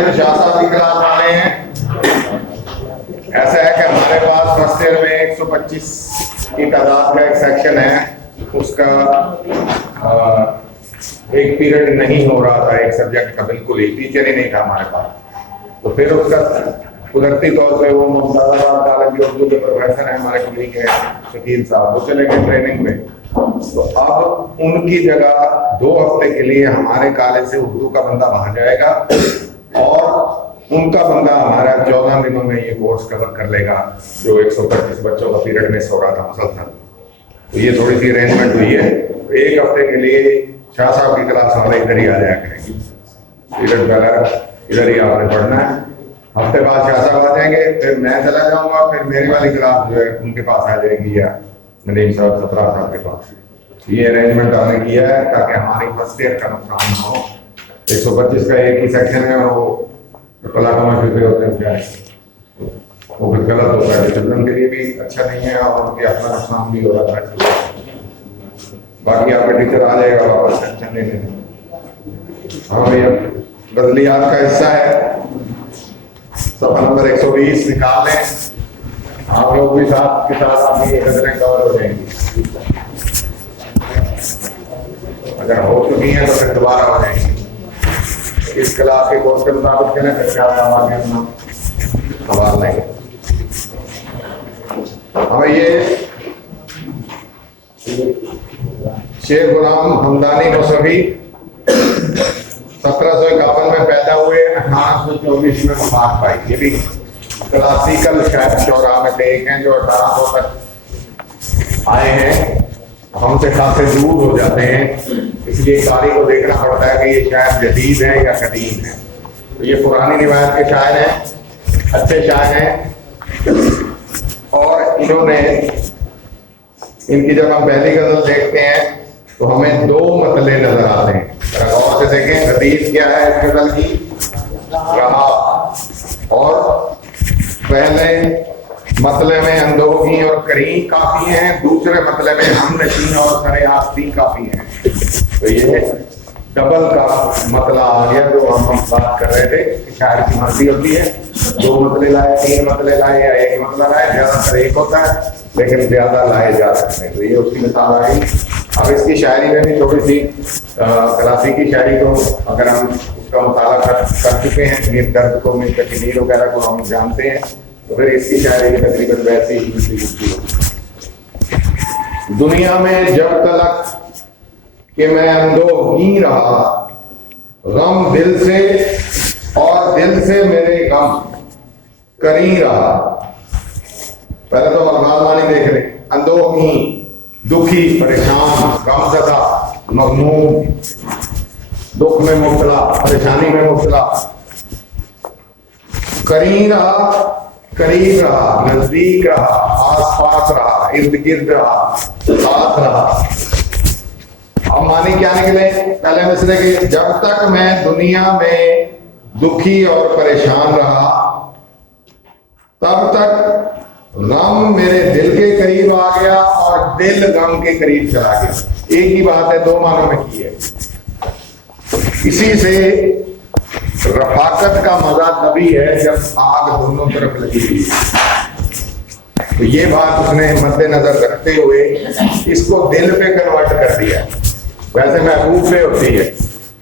जो शास्त्री क्लास वाले हैं, ऐसा है कि हमारे पास फर्स्ट ईयर में 125 की तादाद का एक सेक्शन है, उसका एक पीरियड नहीं हो रहा था, एक सब्जेक्ट का बिल्कुल ही टीचर ही नहीं था हमारे पास। तो फिर उसका कुदरती तौर पे वो मुमताज़ाबाद कॉलेज के उर्दू के प्रोफेसर हैं, हमारे कुलीग हैं शकील साहब, वो चले गए ट्रेनिंग में। तो अब उनकी जगह 2 हफ्ते के लिए हमारे कॉलेज से उर्दू का बंदा वहां जाएगा और उनका बंदा हमारा 14 दिनों में ये कोर्स कवर कर लेगा, जो 125 बच्चों का पीरियड मिस हो रहा था मुसलसल। तो ये थोड़ी सी अरेंजमेंट हुई है। तो 1 हफ्ते के लिए शाह साहब की क्लास वाले इधर ही आ जाया करेंगे, पीरियड वगैरह इधर ही आपने पढ़ना है। हफ्ते बाद शाह साहब आ जाएंगे, फिर मैं चला जाऊंगा, फिर मेरी वाली क्लास जो है उनके पास आ जाएगी या नदीम साहब सत्रह साहब के पास। ये अरेंजमेंट आपने किया है ताकि हमारी फर्स्ट ईयर का नुकसान न हो। 125 का एक ही सेक्शन है और वो पलाटों में होते हैं क्या, वो फिर गलत होता है, चिल्ड्रन के लिए भी अच्छा नहीं है और उनके अपना नुकसान भी हो रहा है। बाकी आपका टीचर आ जाएगा वापस, टेंशन नहीं लेना। हाँ भैया, गजलियात का हिस्सा है, सफा नंबर 120 निकाल लें। आप लोग भी साथ के साथ आपकी ये गजलें कवर हो जाएंगी। अगर हो चुकी हैं तो फिर दोबारा हो जाएंगी। इस क्लास के कोर्स के मुताबिक चलें, फिर क्या काम आगे अपना सवाल नहीं। हमें ये शेर गुलाम हमदानी नौसफी 1751 में पैदा हुए, 1824 में वफात पाई। ये भी क्लासिकल शायद शोरा में से एक हैं जो 1800 तक आए हैं, हमसे खासे दूर हो जाते हैं, इसलिए कारी को देखना पड़ता है कि ये शायद जदीद है या कदीम है। तो ये पुरानी रिवायत के शायर हैं, अच्छे शायर हैं। और इन्होंने, इनकी जब हम पहली गजल देखते हैं तो हमें 2 मतले नजर आते हैं। गौर से देखें, हदीस क्या है इस गजल की, रहा। और पहले मतले में अंदोही और करीम काफी हैं, दूसरे मतले में हमनशीन और सरे आस्ती काफी हैं। तो ये डबल का मतला आ गया जो हम बात कर रहे थे। शायर की मर्जी होती है, 2 मतले लाए, 3 मतले लाए या 1 मतला लाए, ज्यादातर 1 होता है लेकिन ज्यादा लाए जा सकते हैं। तो ये उसकी मिसाल आ गई। अब इसकी शायरी में भी थोड़ी सी क्लासिकी शायरी को अगर हम उसका मुताला कर चुके हैं, मीर दर्द को, मीर तकदीर वगैरह को हम जानते हैं, तो फिर इसकी शायरी की तकरीबन वैसे ही मिलती होती। दुनिया में जब तक कि मैं अंदोही रहा, गम दिल से और दिल से मेरे गम करी रहा। पहले तो मानी देख ले, अंदोही दुखी, परेशान, गमज़दा, मगमूम, दुख में मुब्तला, परेशानी में मुब्तला। करीब रहा, करीब रहा, नजदीक रहा, आस पास रहा, इर्द गिर्द रहा, साथ रहा। अब मानी क्या निकले पहले मिसरे के, जब तक मैं दुनिया में दुखी और परेशान रहा तब तक गम मेरे दिल के करीब आ गया और दिल गम के करीब चला गया। एक ही बात है, 2 मानों में की है। इसी से रफाकत का मजा तभी है जब आग दोनों तरफ लगी हुई है। तो ये बात उसने मद्देनजर रखते हुए इसको दिल पे कन्वर्ट कर दिया। वैसे महबूब पे होती है,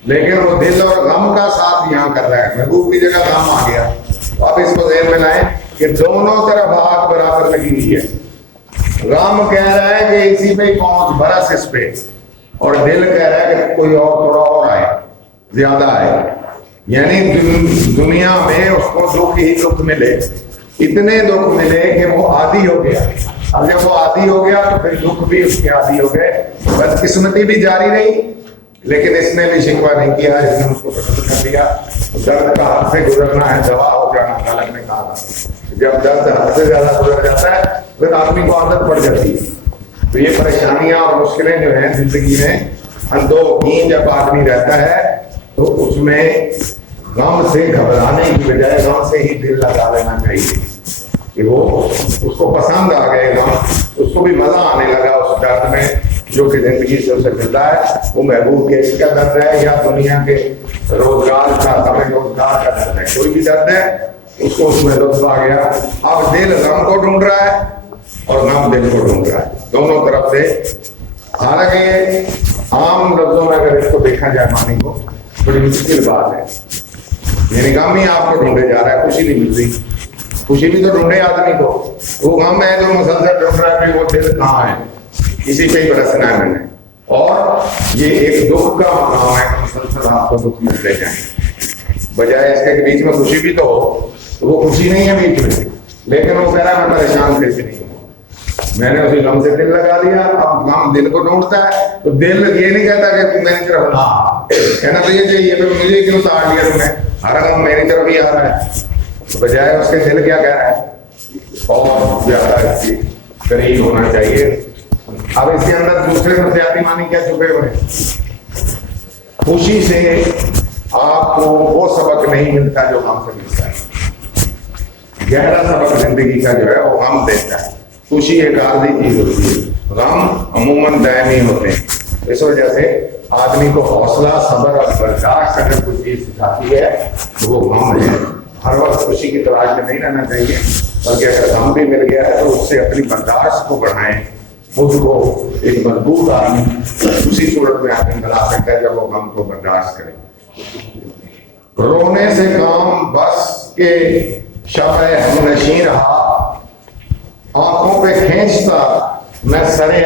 लेकिन वो दिल और गम का साथ यहाँ कर रहा है, महबूब की जगह गम आ गया। तो अब इसको ध्यान में लाएं कि दोनों तरफ आग बराबर लगी हुई है। गम कह रहा है कि इसी पे पहुंच बरस इस पे, और दिल कह रहा है कि कोई और थोड़ा और आए, ज्यादा आए। यानी दुनिया में उसको दुख ही दुख मिले, इतने दुख मिले कि वो आदी हो गया। अब जब वो आदी हो गया तो फिर दुख भी उसके आदी हो गए। बदकिस्मती भी जारी रही, लेकिन इसने भी शिकवा नहीं किया, इसने उसको पसंद कर दिया। दर्द का हाथ से गुजरना है, दवा हो जाना, खालक ने कहा। जब दर्द हद से ज्यादा गुजर जाता है फिर आदमी को आदत पड़ जाती है। तो ये परेशानियां और मुश्किलें जो हैं जिंदगी में, अंदोहीन जब आदमी रहता है तो उसमें गम से घबराने की बजाय गम से ही दिल लगा लेना चाहिए कि वो उसको पसंद आ गए गम, उसको भी मजा आने लगा उस दर्द में जो कि जिंदगी से उसे मिलता है। वो महबूब के इसका दर्द है या दुनिया के रोजगार का, हमें रोजगार का दर्द है, कोई भी दर्द है उसको उसमें लुत्फ आ गया। अब दिल गम को ढूंढ रहा है और गम दिल को ढूंढ रहा है, दोनों तरफ से। हालांकि आम लफ्जों में अगर इसको देखा जाए मानी को, बड़ी मुश्किल बात है। यानी गम ही आपको ढूंढे जा रहा है, खुशी नहीं मिल रही। खुशी भी तो ढूंढे आदमी को, वो गम है जो मुसलसल ढूंढ रहा है, वो दिल कहाँ है, इसी पे ही बरसना है मैंने। और ये एक दुख का मकाम है कि मुसलसल आपको दुख मिलते जाए, बजाय इसके कि बीच में खुशी भी तो हो। तो वो खुशी नहीं है बीच में, लेकिन वो कह रहा है मैं परेशान कैसे नहीं हूँ, मैंने उसी गम से दिल लगा दिया। अब गम दिल को ढूंढता है तो दिल ये नहीं कहता कि तू मेरी तरफ ना, कहना तो ये चाहिए तो मुझे क्यों ताड़ लिया तुमने, हर गम मेरी तरफ ही आ रहा है। तो बजाय उसके दिल क्या कह रहा है, और ज्यादा इसके करीब होना चाहिए। अब इसके अंदर दूसरे नफसियाती मानी क्या छुपे हुए, खुशी से आपको वो सबक नहीं मिलता जो गम से मिलता है। गहरा सबक जिंदगी का जो है वो गम देता है, खुशी एक आर्जी चीज होती है, गम अमूमन दायमी होते हैं। इस वजह से आदमी को हौसला, सब्र और बर्दाश्त अगर कोई चीज सिखाती है तो वो गम है। हर वक्त खुशी की तलाश में नहीं रहना चाहिए, बल्कि अगर गम भी मिल गया है तो उससे अपनी बर्दाश्त को बढ़ाएं। खुद को एक मजबूत आदमी उसी सूरत में आदमी बना सकता है जब वो गम को बर्दाश्त करे। रोने से काम बस के शब हमनशीं रहा, आंखों पे खींचता मैं सरे